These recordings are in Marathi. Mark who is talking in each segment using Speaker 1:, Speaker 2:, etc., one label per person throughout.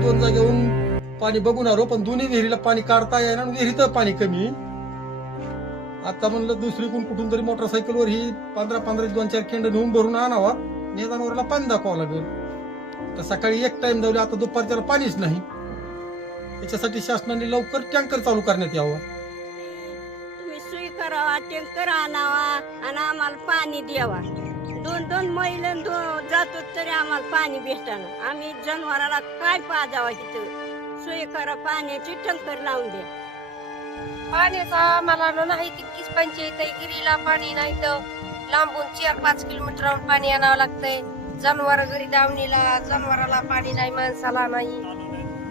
Speaker 1: जाऊन पाणी बघून आलो पण दोन्ही विहिरीला पाणी काढता येणार आणि विहिरीत पाणी कमी. आता म्हणलं दुसरीकडून कुठून तरी मोटरसायकलवर ही पंधरा पंधरा दोन चार खेंड नेऊन भरून आणावा. निदानवरला पाणी दाखवावं लागेल. तर सकाळी एक टाइम जाऊ आता दुपारच्याला पाणीच नाही. याच्यासाठी शासनाने लवकर टँकर चालू करण्यात यावं.
Speaker 2: तुम्ही सुई करावा टँकर आणावा आणि आम्हाला पाणी द्यावा. दोन दोन महिला दो- जातो तरी आम्हाला पाणी भेटणार आम्ही जनावराला काय पाजावा इथं? सोय करा पाण्याची टँकर लावून द्या.
Speaker 3: पाण्याचा आम्हाला न- नाही तितकीच पंचायत आहे गिरीला पाणी नाही तर लांबून चार पाच किलोमीटरवर पाणी आणावं लागतंय. जनावर घरी दावणीला जनावराला पाणी नाही माणसाला नाही.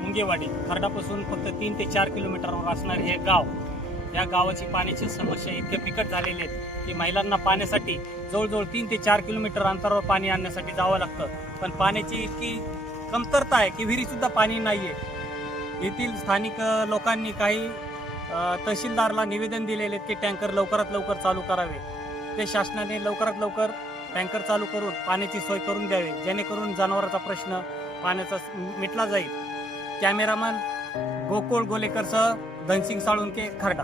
Speaker 4: मुंगेवाडी खर्डापासून फक्त तीन ते चार किलोमीटरवर असणारे हे गाव. या गावाची पाण्याची समस्या इतके बिकट झालेली आहेत की महिलांना पाण्यासाठी जवळजवळ तीन ते चार किलोमीटर अंतरावर पाणी आणण्यासाठी जावं लागतं. पण पाण्याची इतकी कमतरता आहे की विहिरीसुद्धा पाणी नाही आहे येथील स्थानिक लोकांनी काही तहसीलदारला निवेदन दिलेले आहेत की टँकर लवकरात लवकर चालू करावे. ते शासनाने लवकरात लवकर टँकर चालू करून पाण्याची सोय करून द्यावी जेणेकरून जनावरांचा प्रश्न पाण्याचा मिटला जाईल. कॅमेरामन गोकुळ गोलेकरसह धनसिंग साळुंके खरडा.